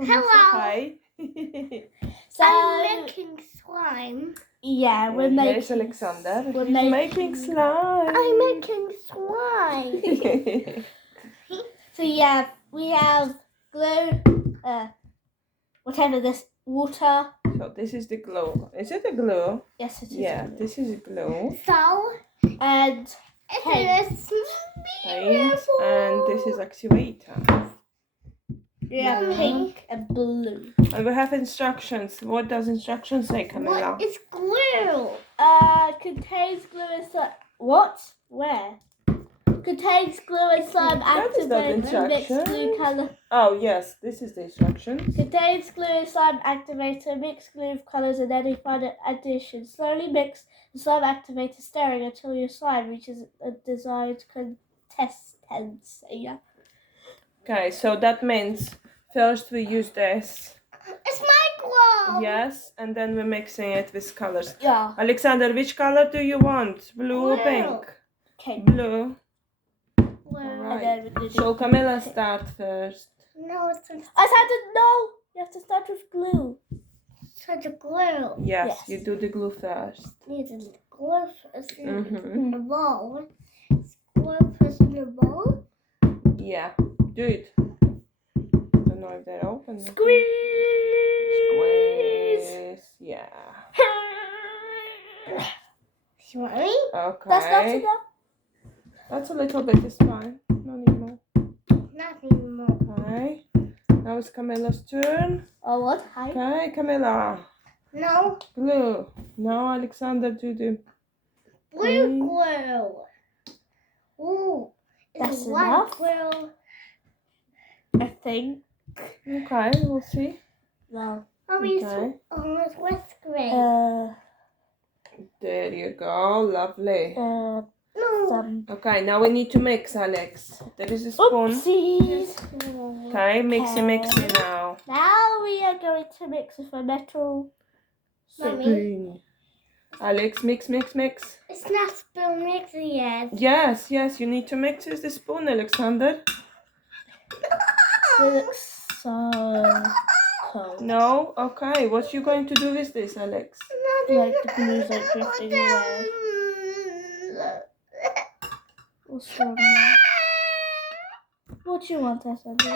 Hello. Hi. So I'm making slime. Yeah, we're And making. here's Alexander. we're He's making slime. I'm making slime. So yeah, we have glue. Whatever this water. So this is the glue. Is it a glue? Yes, it is. Yeah, glue. this is glue. So And it's Paint. And this is actuator. yeah, Mommy. pink and blue. And we have instructions. What does instructions say, Camilla? What is glue? Contains glue and slime. What? Where? Contains glue and slime That is not activated and mixed instruction. glue color. Oh, yes, this is the instructions. Contains glue and slime activator, mix glue of colors and any final addition. Slowly mix the slime activator, stirring until your slime reaches a desired consistency. Okay, so that means first we use this. It's my glue. Yes, and then we're mixing it with colors. Yeah. Alexander, which color do you want? Blue or Blue. pink? Okay. Blue. Glue. Alright. And then we do So Camilla, start first. No, it's I said no. You have to start with glue. such a glue. Yes, Yes. you do the glue first. Need the glue first in Mm-hmm. the bowl. Glue first in the bowl. Yeah, do it. Don't know if they're open. Squeeze. Squeeze. Yeah. Sorry? Okay. That's not enough. That's a little bit, it's fine. No need more. Nothing more. Okay. Now it's Camilla's turn. Oh, what? Hi. Okay, Camilla. No, Glue. Now Alexander do the blue glue. Ooh, That's it's white enough. glue. I think. Okay, we'll see. No. Mommy, Okay. it's with green. There you go, lovely. No. Some. Okay, now we need to mix, Alex. There is a spoon. Oopsies. Okay, mixy now. Now we are going to mix with a metal Mommy. Spoon. Alex, mix. It's not spoon mixing yet. Yes, you need to mix with the spoon, Alexander. It looks so cold. No? Okay, what you going to do with this, Alex? Like the glue's like drifting away. What's wrong now? What do you want us to do?